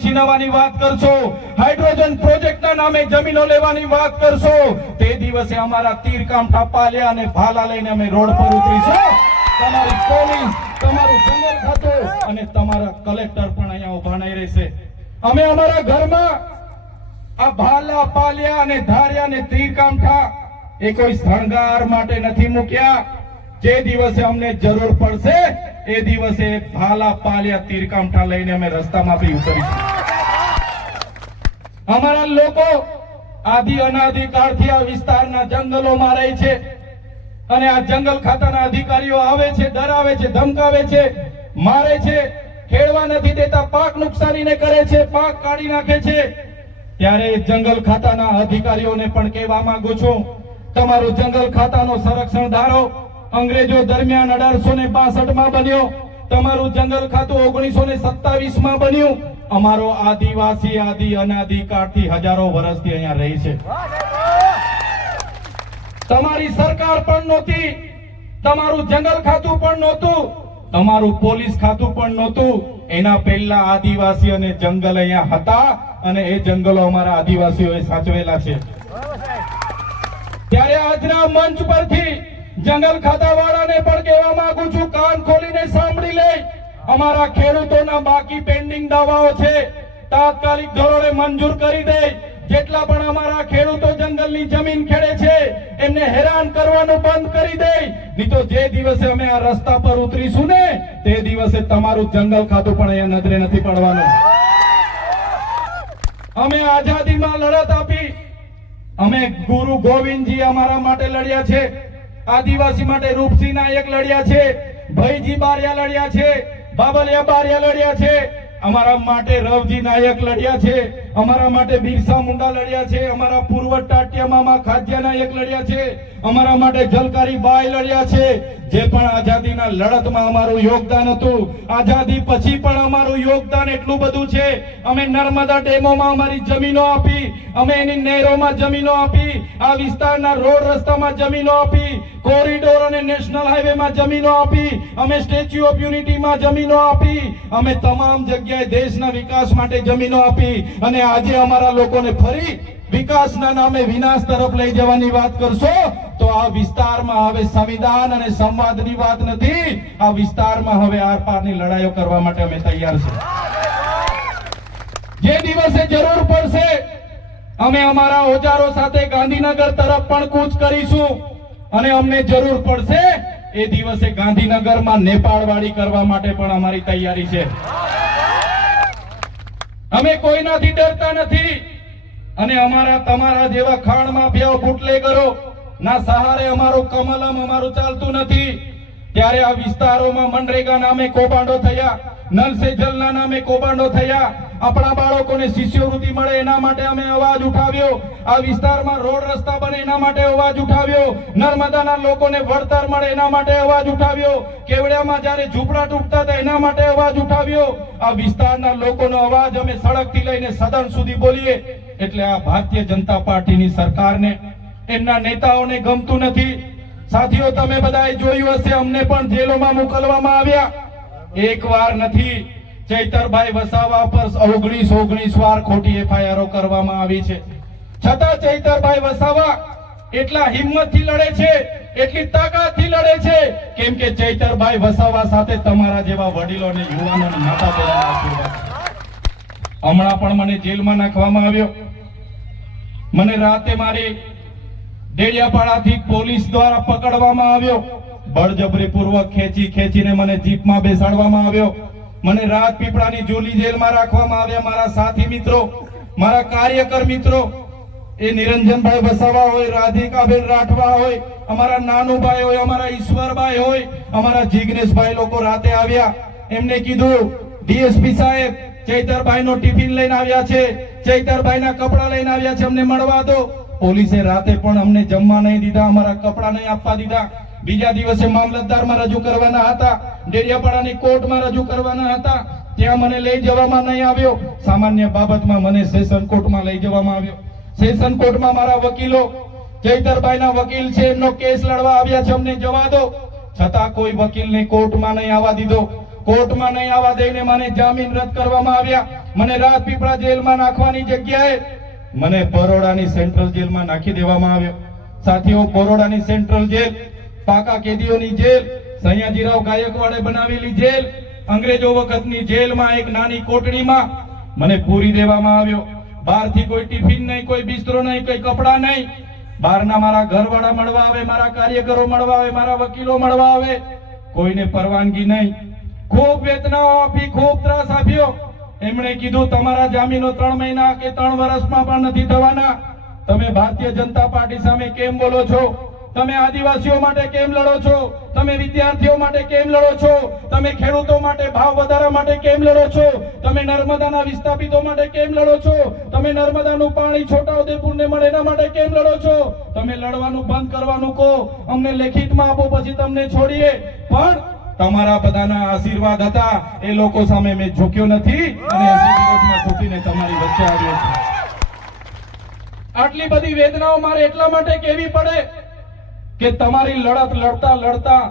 છીનવાની વાત કરશો હાઇડ્રોજન પ્રોજેક્ટના નામે જમીનો લેવાની વાત કરશો તે દિવસે અમારા તીરકામ ટાપા લે અને ભાલા લઈને અમે રોડ પર ઉતરીશું તમારી પોલીસ તમારું જંગલ ખાતું અને તમારા કલેક્ટર પણ અહીંયા ઉભા નહીં રહેશે અમે અમારા ઘરમાં આ ભાલા પાલ્યા અને ધાર્યા અને તીરકામ ઠા એ કોઈ શણગાર માટે નથી મૂક્યા જે દિવસે અમને જરૂર પડશે એ દિવસે ભાલા પાલ્યા તીરકામઠા લઈને અમે રસ્તામાં આપણી ઉતરીશું અમારા લોકો આદિ અનાધિકારથી આ વિસ્તારના જંગલોમાં રહે છે અને આ જંગલ ખાતાના અધિકારીઓ આવે છે ડરાવે છે ધમકાવે છે મારે છે ખેડવા નથી દેતા પાક નુકસાનીને કરે છે પાક કાઢી નાખે છે ત્યારે જંગલ ખાતાના અધિકારીઓને પણ કહેવા માંગુ છું તમારું જંગલ ખાતાનો સંરક્ષણ ધારો અંગ્રેજો દરમિયાન અઢારસો ને બાસઠ માં બન્યો તમારું જંગલ ખાતું ઓગણીસો ને સત્તાવીસ માં બન્યું અમારો આદિવાસી આદિ અનાદિ કાળથી હજારો વર્ષથી અહીંયા રહી છે તમારી સરકાર પણ નહોતી તમારું જંગલ ખાતું પણ નહોતું તમારું પોલીસ ખાતું પણ નહોતું એના પહેલા આદિવાસી અને જંગલ અહીંયા હતા અને એ જંગલો અમારા આદિવાસીઓએ સાચવેલા છે ત્યારે આજના મંચ પરથી જંગલ ખાતાવાળાને પણ કહેવા માંગુ છું કાન ખોલીને સાંભળી લે અમારા ખેડૂતોના બાકી પેન્ડિંગ દાવાઓ છે તાત્કાલિક ધોરણે મંજૂર કરી દે જેટલા પણ અમારા ખેડૂતો જંગલની જમીન ખેડે છે એમને હેરાન કરવાનું બંધ કરી દે નહીં તો જે દિવસે અમે આ રસ્તા પર ઉતરીશું ને તે દિવસે તમારું જંગલ ખાતું પણ અહીંયા નજરે નથી પડવાનું અમે આઝાદીમાં લડત આપી અમે ગુરુ ગોવિંદજી અમારા માટે લડ્યા છે આદિવાસી માટે રૂપસિંહ નાયક લડ્યા છે ભાઈજી બારિયા લડ્યા છે બાબલિયા બારિયા લડ્યા છે અમારા માટે રવજી નાયક લડ્યા છે અમારા માટે બિરસા મુંડા લડ્યા છે અમારા પૂર્વ ટાટિયામાં ખાદ્યાના એક લડ્યા છે અમારા માટે જલકારી બાઈ લડ્યા છે જે પણ આઝાદીના લડતમાં અમારું યોગદાન હતું આઝાદી પછી પણ અમારું યોગદાન એટલું બધું છે અમે નર્મદા ડેમોમાં અમારી જમીનો આપી અમે એની નહેરોમાં જમીનો આપી આ વિસ્તારના રોડ રસ્તામાં જમીનો આપી કોરિડોર અને નેશનલ હાઈવેમાં જમીનો આપી અમે સ્ટેચ્યુ ઓફ યુનિટીમાં જમીનો આપી અમે તમામ જગ્યાએ દેશના વિકાસ માટે જમીનો આપી અને આજે અમારા લોકોને ફરી વિકાસના નામે વિનાશ તરફ લઈ જવાની વાત કરશો તો આ વિસ્તારમાં હવે સંવિધાન અને સંવાદની વાત નથી આ વિસ્તારમાં હવે આરપારની લડાઈઓ કરવા માટે અમે તૈયાર છે જે દિવસે જરૂર પડશે અમે અમારા ઓજારો સાથે ગાંધીનગર તરફ પણ કૂચ કરીશું અને અમને જરૂર પડશે એ દિવસે ગાંધીનગરમાં નેપાળ કરવા માટે પણ અમારી તૈયારી છે અમે કોઈનાથી ડરતા નથી અને અમારા તમારા જેવા ખાણ માફિયાઓ ફૂટલે કરો ના સહારે અમારું કમલમ અમારું ચાલતું નથી ત્યારે આ વિસ્તારોમાં મનરેગા નામે કોબાંડો થયા નલ સે જલના નામે કોબાંડો થયા આપણા બાળકોને શિષ્યવૃત્તિ મળે એના માટે અમે અવાજ ઉઠાવ્યો આ વિસ્તારમાં રોડ રસ્તા બને એના માટે અવાજ ઉઠાવ્યો નર્મદાના લોકોને વળતર મળે એના માટે અવાજ ઉઠાવ્યો કેવડિયામાં જ્યારે ઝૂંપડા તૂટતા હતા એના માટે અવાજ ઉઠાવ્યો આ વિસ્તારના લોકોનો અવાજ અમે સડકથી લઈને સદન સુધી બોલીએ એટલે આ ભારતીય જનતા પાર્ટીની સરકારને એમના નેતાઓને ગમતું નથી સાથીઓ તમે બધાએ જોયું હશે અમને પણ જેલોમાં મોકલવામાં આવ્યા એકવાર નથી ચૈતરભાઈ વસાવા પર ઓગણીસ ઓગણીસ વાર ખોટી એફઆઈઆરો કરવામાં આવી છે છતાં ચૈતરભાઈ વસાવા એટલા હિંમતથી લડે છે એટલી તાકાતથી લડે છે કેમ કે ચૈતરભાઈ વસાવા સાથે તમારા જેવા વડીલો અને યુવાનો અને માતા પિતાના હમણાં પણ મને જેલમાં નાખવામાં આવ્યો મને રાતે મારી ડેડિયાપાડાથી પોલીસ દ્વારા પકડવામાં આવ્યો બળજબરીપૂર્વક ખેંચી ખેંચીને મને જીપમાં બેસાડવામાં આવ્યો મને રાજપીપળાની જોલી જેલમાં રાખવામાં આવ્યા મારા સાથી મિત્રો મારા કાર્યકર મિત્રો એ નિરંજનભાઈ વસાવા હોય રાધિકાબેન રાઠવા હોય અમારા નાનુભાઈ હોય અમારા ઈશ્વરભાઈ હોય અમારા જિગ્નેશભાઈ લોકો રાતે આવ્યા એમને કીધું ડીએસપી સાહેબ ચૈતરભાઈ નો ટિફિન લઈને આવ્યા છે ચૈતરભાઈ ના કપડા લઈને આવ્યા છે અમને મળવા દો પોલીસે રાતે પણ અમને જમવા નહીં દીધા અમારા કપડાં નહીં આપવા દીધા બીજા દિવસે મામલતદારમાં રજૂ કરવાના હતા ડેરિયાપાડાની કોર્ટમાં રજૂ કરવાના હતા ત્યાં મને લઈ જવામાં નહીં આવ્યો સામાન્ય બાબતમાં મને સેશન કોર્ટમાં લઈ જવામાં આવ્યો સેશન કોર્ટમાં મારા વકીલો જયતરભાઈના વકીલ છે એમનો કેસ લડવા આવ્યા છે અમને જવા દો છતાં કોઈ વકીલને કોર્ટમાં નહીં આવવા દીધો કોર્ટમાં નહીં આવવા દઈને મને જામીન રદ કરવામાં આવ્યા મને રાજપીપળા જેલમાં નાખવાની જગ્યાએ મને બરોડાની સેન્ટ્રલ જેલમાં નાખી દેવામાં આવ્યો સાથીઓ બરોડાની સેન્ટ્રલ જેલ પાકા કેદીઓની જેલ સયાજીરાવ ગાયકવાડે બનાવેલી જેલ અંગ્રેજો વખતની જેલમાં એક નાની કોટડીમાં મને પૂરી દેવામાં આવ્યો બહારથી કોઈ ટિફિન નહીં કોઈ બિસ્તરો નહીં કોઈ કપડાં નહીં બહારના મારા ઘરવાળા મળવા આવે મારા કાર્યકરો મળવા આવે મારા વકીલો મળવા આવે કોઈને પરવાનગી નહીં ખૂબ વેતનાઓ આપી ખૂબ ત્રાસ આપ્યો એમણે કીધું તમારા જામીનો ત્રણ મહિના કે ત્રણ વર્ષમાં પણ નથી થવાના તમે ભારતીય જનતા પાર્ટી સામે કેમ બોલો છો તમે આદિવાસીઓ માટે કેમ લડો છો તમે વિદ્યાર્થીઓ માટે કેમ લડો છો તમે ખેડૂતો માટે ભાવ વધારા માટે કેમ લડો છો તમે નર્મદાના વિસ્થાપિતો માટે કેમ લડો છો તમે નર્મદાનું પાણી છોટા છોટાઉદેપુરને મળે એના માટે કેમ લડો છો તમે લડવાનું બંધ કરવાનું કહો અમને લેખિતમાં આપો પછી તમને છોડીએ પણ તમારા બધાના આશીર્વાદ હતા એ લોકો સામે મેં ઝૂક્યો નથી અને એસી દિવસમાં ઝૂકીને તમારી વચ્ચે આવ્યો છું આટલી બધી વેદનાઓ મારે એટલા માટે કેવી પડે કે તમારી લડત લડતા લડતા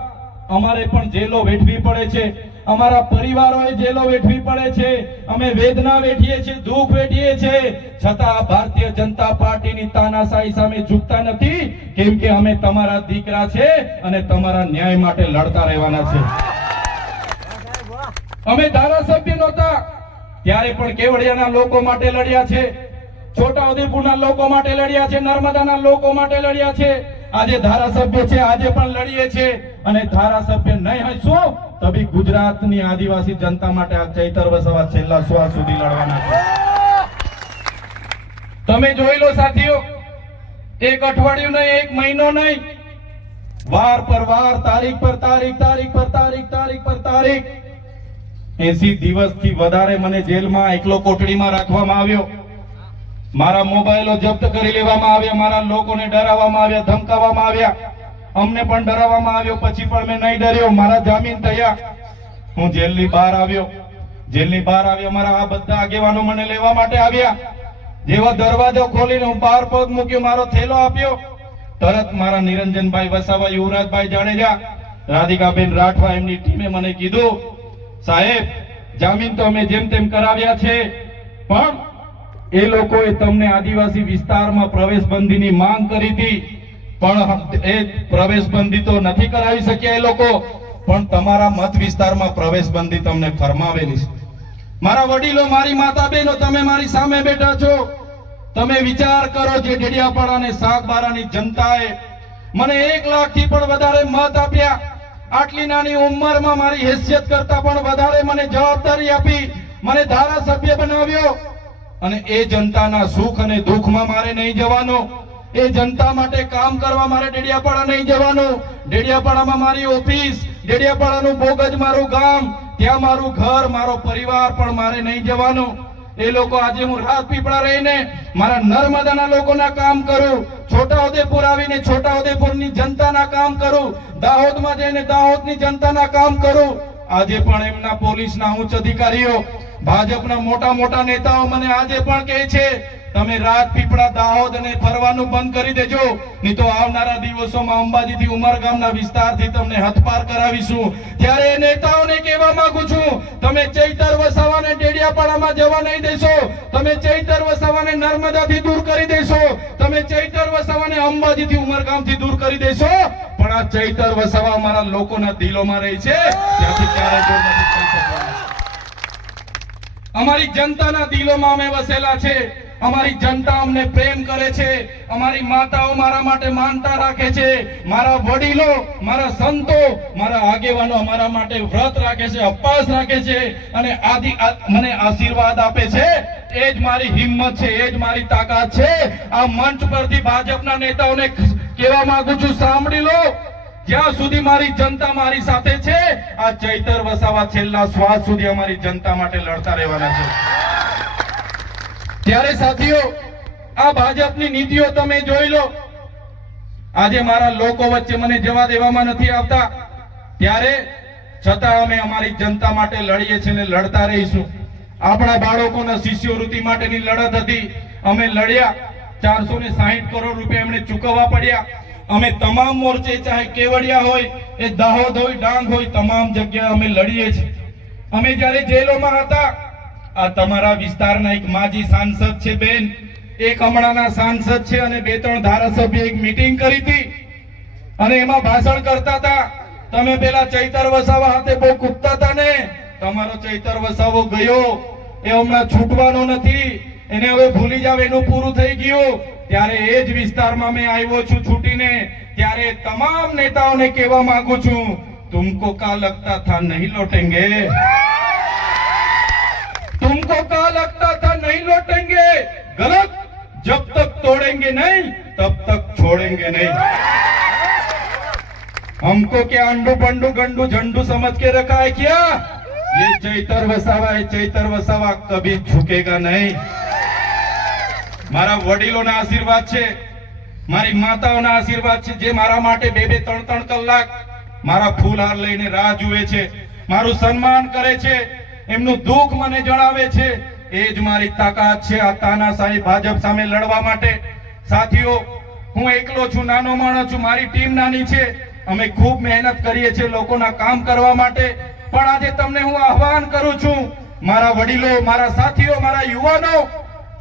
અમારે પણ જેલો વેઠવી પડે છે અમારા પરિવારોએ જેલો વેઠવી પડે છે અમે વેદના વેઠીએ છીએ દુઃખ વેઠીએ છીએ છતાં ભારતીય જનતા પાર્ટીની તાનાશાહી સામે ઝૂકતા નથી કેમ કે અમે તમારા દીકરા છે અને તમારા ન્યાય માટે લડતા રહેવાના છે અમે ધારાસભ્ય નહોતા ત્યારે પણ કેવડિયાના લોકો માટે લડ્યા છે છોટાઉદેપુરના લોકો માટે લડ્યા છે નર્મદાના લોકો માટે લડ્યા છે આજે ધારાસભ્ય છે આજે પણ લડીએ છે અને ધારાસભ્ય નહીં હશું તબી ગુજરાતની આદિવાસી જનતા માટે આ ચૈતર વસાવા છેલ્લા શ્વાસ સુધી લડવાના છે તમે જોઈ લો સાથીઓ એક અઠવાડિયું નહીં એક મહિનો નહીં વાર પર વાર તારીખ પર તારીખ તારીખ પર તારીખ તારીખ પર તારીખ એસી દિવસથી વધારે મને જેલમાં એકલો કોટડીમાં રાખવામાં આવ્યો મારા મોબાઈલો જપ્ત કરી લેવામાં આવ્યા મારા લોકોને ડરાવવામાં આવ્યા ધમકાવવામાં આવ્યા અમને પણ ડરાવવામાં આવ્યો પછી પણ મેં નહીં ડર્યો મારા જામીન થયા હું જેલની બહાર આવ્યો જેલની બહાર આવ્યો મારા આ બધા આગેવાનો મને લેવા માટે આવ્યા જેવા દરવાજો ખોલીને હું બહાર પગ મૂક્યો મારો થેલો આપ્યો તરત મારા નિરંજનભાઈ વસાવા યુવરાજભાઈ જાડેજા રાધિકાબેન રાઠવા એમની ટીમે મને કીધું સાહેબ જામીન તો અમે જેમ તેમ કરાવ્યા છે પણ એ લોકોએ તમને આદિવાસી વિસ્તારમાં પ્રવેશ બંધીની માંગ કરી હતી પણ એ પ્રવેશ બંધી તો નથી કરાવી શક્યા એ લોકો પણ તમારા મત વિસ્તારમાં પ્રવેશ બંધી તમને ફરમાવેલી છે મારા વડીલો મારી માતા બહેનો તમે મારી સામે બેઠા છો તમે વિચાર કરો જે ડેડિયાપાડા અને શાકબારાની જનતાએ મને એક લાખ થી પણ વધારે મત આપ્યા આટલી નાની ઉંમરમાં મારી હેસિયત કરતા પણ વધારે મને જવાબદારી આપી મને ધારાસભ્ય બનાવ્યો અને એ જનતાના સુખ અને દુઃખમાં મારે નહીં જવાનો એ જનતા માટે કામ કરવા મારે ડેડિયાપાડા નહીં જવાનું ડેડિયાપાડામાં મારી ઓફિસ ડેડિયાપાડાનું બોગજ મારું ગામ ત્યાં મારું ઘર મારો પરિવાર પણ મારે નહીં જવાનું એ લોકો આજે હું રાજપીપળા રહીને મારા નર્મદાના લોકોના કામ કરું છોટાઉદેપુર આવીને છોટાઉદેપુરની જનતાના કામ કરું દાહોદમાં જઈને દાહોદની જનતાના કામ કરું આજે પણ એમના પોલીસના ઉચ્ચ અધિકારીઓ ભાજપના મોટા મોટા નેતાઓ મને આજે પણ કહે છે તમે રાજપીપળા દાહોદ અને ફરવાનું બંધ કરી દેજો નહીં તો આવનારા દિવસોમાં અંબાજી થી ઉમરગામના વિસ્તારથી તમને હથપાર કરાવીશું ત્યારે નેતાઓને કહેવા માંગુ છું તમે ચૈતર વસાવાને ડેડિયાપાડામાં જવા નહીં દેશો તમે ચૈતર વસાવાને નર્મદાથી દૂર કરી દેશો તમે ચૈતર વસાવાને અંબાજીથી ઉમરગામથી દૂર કરી દેશો પણ આ ચૈતર વસાવા અમારા લોકોના દિલોમાં રહે છે ત્યાંથી ક્યારે દૂર નથી અમારી જનતાના દિલોમાં અમે વસેલા છે અમારી જનતા અમને પ્રેમ કરે છે અમારી માતાઓ મારા માટે માનતા રાખે છે મારા વડીલો મારા સંતો મારા આગેવાનો અમારા માટે વ્રત રાખે છે અપવાસ રાખે છે અને આદિ મને આશીર્વાદ આપે છે એ જ મારી હિંમત છે એ જ મારી તાકાત છે આ મંચ પરથી ભાજપના નેતાઓને કહેવા માંગુ છું સાંભળી લો જ્યાં સુધી મારી જનતા મારી સાથે છે આ ચૈતર વસાવા છેલ્લા શ્વાસ સુધી અમારી જનતા માટે લડતા રહેવાના છે ત્યારે સાથીઓ આ ભાજપની નીતિઓ તમે જોઈ લો આજે મારા લોકો વચ્ચે મને જવા દેવામાં નથી આવતા ત્યારે છતાં અમે અમારી જનતા માટે લડીએ છીએ ને લડતા રહીશું આપણા બાળકોના શિષ્યવૃત્તિ માટેની લડત હતી અમે લડ્યા ચારસો ને સાહીઠ કરોડ રૂપિયા એમણે ચૂકવવા પડ્યા અમે તમામ મોરચે ચાહે કેવડિયા હોય એ દાહોદ હોય ડાંગ હોય તમામ જગ્યાએ અમે લડીએ છીએ અમે જ્યારે જેલોમાં હતા આ તમારા વિસ્તારના એક માજી સાંસદ છે બેન એક હમણાંના સાંસદ છે અને બે ત્રણ ધારાસભ્ય એક મીટિંગ કરી હતી અને એમાં ભાષણ કરતા હતા તમે પેલા ચૈતર વસાવા હાથે બહુ કૂદતા હતા ને તમારો ચૈતર વસાવો ગયો એ હમણાં છૂટવાનો નથી એને હવે ભૂલી જાવ એનું પૂરું થઈ ગયું ત્યારે એ જ વિસ્તારમાં મેં આવ્યો છું છૂટીને ત્યારે તમામ નેતાઓને કહેવા માંગુ છું તુમકો કા લગતા થા નહીં લોટેંગે तुमको कहा लगता था नहीं लौटेंगे गलत जब तक तोड़ेंगे नहीं तब तक छोड़ेंगे नहीं हमको क्या अंडू पंडू गंडू झंडू समझ के रखा है क्या ये चैतर वसावा है चैतर वसावा कभी झुकेगा नहीं મારા વડીલોના આશીર્વાદ છે મારી માતાઓના આશીર્વાદ છે જે મારા માટે બે બે ત્રણ ત્રણ કલાક મારા ફૂલહાર લઈને રાહ જુએ છે મારું સન્માન કરે છે એમનું દુઃખ મને જણાવે છે એ જ મારી તાકાત છે આ તાનાશાહી ભાજપ સામે લડવા માટે સાથીઓ હું એકલો છું નાનો માણસ છું મારી ટીમ નાની છે અમે ખૂબ મહેનત કરીએ છીએ લોકોના કામ કરવા માટે પણ આજે તમને હું આહવાન કરું છું મારા વડીલો મારા સાથીઓ મારા યુવાનો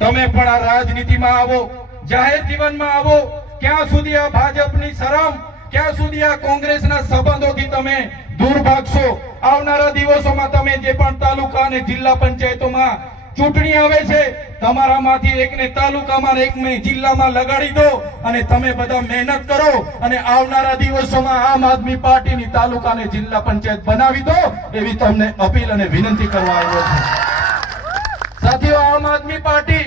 તમે પણ આ રાજનીતિમાં આવો જાહેર જીવનમાં આવો ક્યાં સુધી આ ભાજપની શરમ ક્યાં સુધી આ કોંગ્રેસના સંબંધોથી તમે દૂર ભાગશો આવનારા દિવસોમાં તમે જે પણ તાલુકા અને જિલ્લા પંચાયતોમાં ચૂંટણી આવે છે તમારામાંથી એકને તાલુકામાં એકને જિલ્લામાં લગાડી દો અને તમે બધા મહેનત કરો અને આવનારા દિવસોમાં આમ આદમી પાર્ટીની તાલુકા અને જિલ્લા પંચાયત બનાવી દો એવી તમને અપીલ અને વિનંતી કરવા આવ્યો છું સાથીઓ આમ આદમી પાર્ટી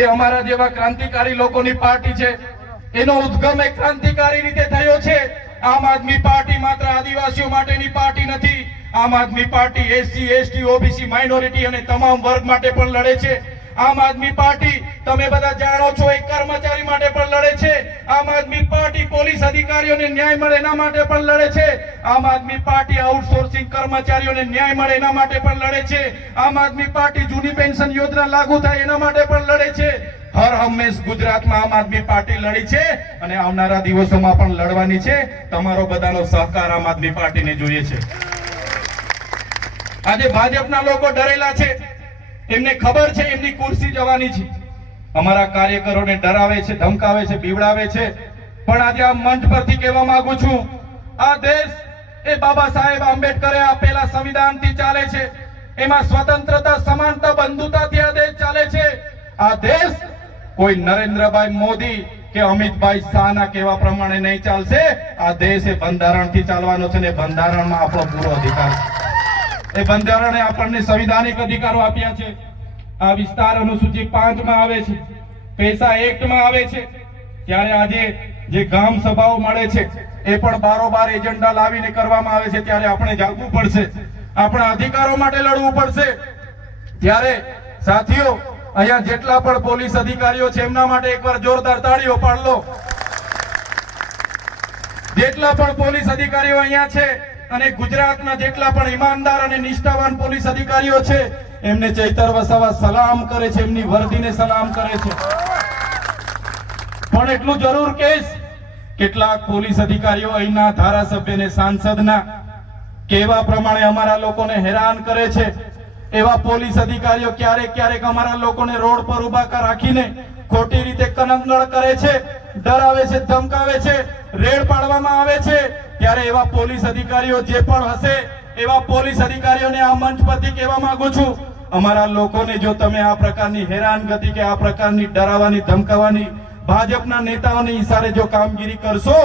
એ અમારા જેવા ક્રાંતિકારી લોકોની પાર્ટી છે એનો ઉદ્ગમ એક ક્રાંતિકારી રીતે થયો છે આમ આદમી પાર્ટી માત્ર આદિવાસીઓ માટેની પાર્ટી નથી Aam Aadmi Party SC ST OBC minority અને તમામ વર્ગ માટે પણ લડે છે આમ આદમી પાર્ટી તમે બધા જાણો છો એ કર્મચારી માટે પણ લડે છે આમ આદમી પાર્ટી પોલીસ અધિકારીઓને ન્યાય મળે એના માટે પણ લડે છે આમ આદમી પાર્ટી આઉટસોર્સિંગ કર્મચારીઓને ન્યાય મળે એના માટે પણ લડે છે આમ આદમી પાર્ટી જૂની પેન્શન યોજના લાગુ થાય એના માટે પણ લડે છે હર હંમેશ ગુજરાતમાં આમ આદમી પાર્ટી લડી છે અને આવનારા દિવસોમાં પણ લડવાની છે તમારો બધાનો સહકાર આમ આદમી પાર્ટીને જોઈએ છે આજે ભાજપના લોકો ડરેલા છે એમને ખબર છે એમની કુર્સી જવાની છે અમારા કાર્યકરોને ડરાવે છે ધમકાવે છે બીવડાવે છે પણ આજે આ મંચ પરથી કહેવા માંગુ છું આ દેશ એ બાબા સાહેબ આંબેડકરે આપેલા સંવિધાનથી ચાલે છે એમાં સ્વતંત્રતા સમાનતા બંધુતાથી આ દેશ ચાલે છે આ દેશ કોઈ નરેન્દ્રભાઈ મોદી કે અમિતભાઈ શાહના કેવા પ્રમાણે નહીં ચાલશે આ દેશ એ બંધારણથી ચાલવાનો છે ને બંધારણમાં આપણો પૂરો અધિકાર છે એ બંધારણે આપણને સંવિધાનિક અધિકારો આપ્યા છે આ વિસ્તાર અનુસૂચિત પાંચમાં આવે છે પૈસા એક્ટમાં આવે છે ત્યારે આજે જે ગામ સભાઓ મળે છે એ પણ બારોબાર એજન્ડા લાવીને કરવામાં આવે છે ત્યારે આપણે જાગવું પડશે આપણા અધિકારો માટે લડવું પડશે ત્યારે સાથીઓ અહીંયા જેટલા પણ પોલીસ અધિકારીઓ છે એમના માટે એકવાર જોરદાર તાળીઓ પાડલો જેટલા પણ પોલીસ અધિકારીઓ અહીંયા છે અને ગુજરાતના જેટલા પણ ઈમાનદાર અને નિષ્ઠાવાન પોલીસ અધિકારીઓ છે એમને ચૈતર વસાવા સલામ કરે છે એમની વર્દીને સલામ કરે છે પણ એટલું જરૂર કહીશ કેટલાક પોલીસ અધિકારીઓ અહીંના ધારાસભ્યને સાંસદના કેવા પ્રમાણે અમારા લોકોને હેરાન કરે છે એવા પોલીસ અધિકારીઓ ક્યારેક ક્યારેક અમારા લોકોને રોડ પર ઉભા રાખીને ખોટી રીતે કનંગળ કરે છે ડરાવે છે ધમકાવે છે રેડ પાડવામાં આવે છે ત્યારે એવા પોલીસ અધિકારીઓ જે પણ હશે એવા પોલીસ અધિકારીઓને આ મંચ પરથી કહેવા માંગુ છું અમારા લોકોને જો તમે આ પ્રકારની હેરાન ગતિ કે આ પ્રકારની ડરાવવાની ધમકાવવાની ભાજપના નેતાઓને ઈશારે જો કામગીરી કરશો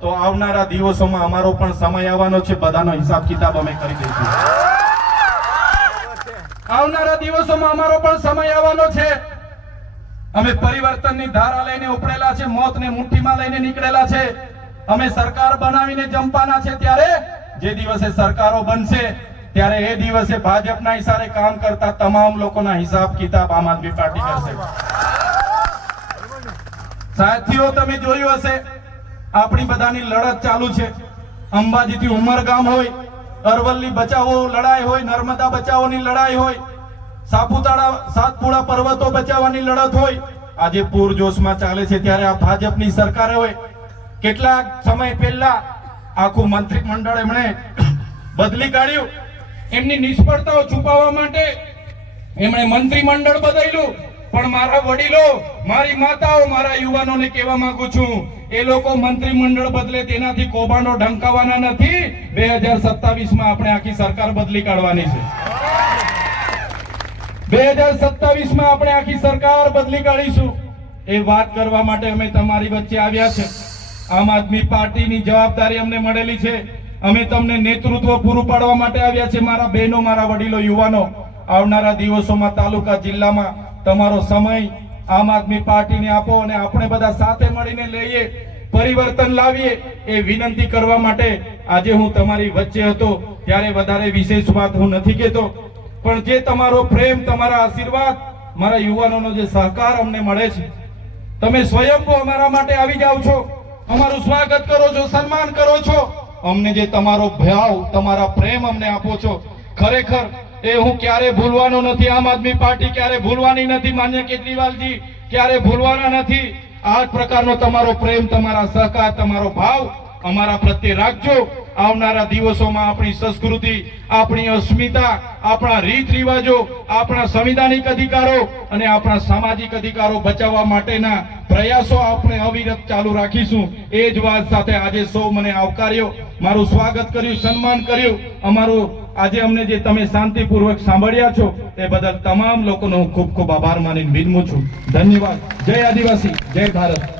તો આવનારા દિવસોમાં અમારો પણ સમય આવવાનો છે બધાનો હિસાબ કિતાબ અમે કરી દઈશું આવનારા દિવસોમાં અમારો પણ સમય આવવાનો છે અમે પરિવર્તનની ધારા લઈને ઉપડેલા છે મોતને મુઠ્ઠીમાં લઈને નીકળેલા છે અમે સરકાર બનાવીને જંપાના છે ત્યારે જે દિવસે સરકારો બનશે ત્યારે એ દિવસે ભાજપના હિસાબે કામ કરતા તમામ લોકોના હિસાબ કિતાબ આમ આદમી પાર્ટી કરશે સાથીઓ તમે જોયું હશે આપણી બધાની લડત ચાલુ છે અંબાજીથી ઉમરગામ હોય અરવલ્લી બચાવો લડાઈ હોય નર્મદા બચાવોની લડાઈ હોય સાપુતારા સાતપુડા પર્વતો બચાવવાની લડત હોય આજે પૂરજોશમાં ચાલે છે ત્યારે આ ભાજપની સરકાર હોય કેટલાક સમય પહેલા આખું મંત્રી મંડળ એમણે બદલી કાઢ્યું એમની નિષ્ફળતાઓ છુપાવવા માટે એમણે મંત્રી મંડળ બદલ્યું પણ મારા વડીલો મારી માતાઓ મારા યુવાનોને કહેવા માંગુ છું એ લોકો મંત્રીમંડળ બદલે તેનાથી કોબાનો ઢંકાવાના નથી બે હજાર સત્તાવીસમાં આપણે આખી સરકાર બદલી કાઢવાની છે બે હજાર સત્તાવીસમાં આપણે આખી સરકાર બદલી કાઢીશું એ વાત કરવા માટે અમે તમારી વચ્ચે આવ્યા છે આમ આદમી પાર્ટીની જવાબદારી અમને મળેલી છે અમે તમને નેતૃત્વ પૂરું પાડવા માટે આવ્યા છે મારા બહેનો મારા વડીલો યુવાનો આવનારા દિવસોમાં તાલુકા જિલ્લામાં તમારો સમય આમ આદમી પાર્ટીને આપો અને આપણે બધા સાથે મળીને લઈએ પરિવર્તન લાવીએ એ વિનંતી કરવા માટે આજે હું તમારી વચ્ચે હતો ત્યારે વધારે વિશેષ વાત હું નથી કહેતો પણ જે તમારો પ્રેમ તમારા આશીર્વાદ મારા યુવાનોનો જે સહકાર અમને મળે છે તમે સ્વયંભૂ અમારા માટે આવી જાવ છો અમારું સ્વાગત કરો છો સન્માન કરો છો અમને જે તમારો ભાવ તમારા પ્રેમ અમને આપો છો ખરેખર એ હું ક્યારે ભૂલવાનો નથી આમ આદમી પાર્ટી ક્યારે ભૂલવાની નથી માન્ય કેજરીવાલજી ક્યારે ભૂલવાના નથી આ પ્રકારનો તમારો પ્રેમ તમારા સહકાર તમારો ભાવ અમારા પ્રત્યે રાખજો આવનારા દિવસોમાં આપણી સંસ્કૃતિ આપણી અસ્મિતા આપણા રીત રિવાજો આપણા સંવિધાનિક અધિકારો અને આપણા સામાજિક અધિકારો બચાવવા માટેના પ્રયાસો આપણે અવિરત ચાલુ રાખીશું એ જ વાત સાથે આજે સૌ મને આવકાર્યો મારું સ્વાગત કર્યું સન્માન કર્યું અમારું આજે અમને જે તમે શાંતિપૂર્વક સાંભળ્યા છો એ બદલ તમામ લોકોનો હું ખૂબ ખૂબ આભાર માની વિનમું છું ધન્યવાદ જય આદિવાસી જય ભારત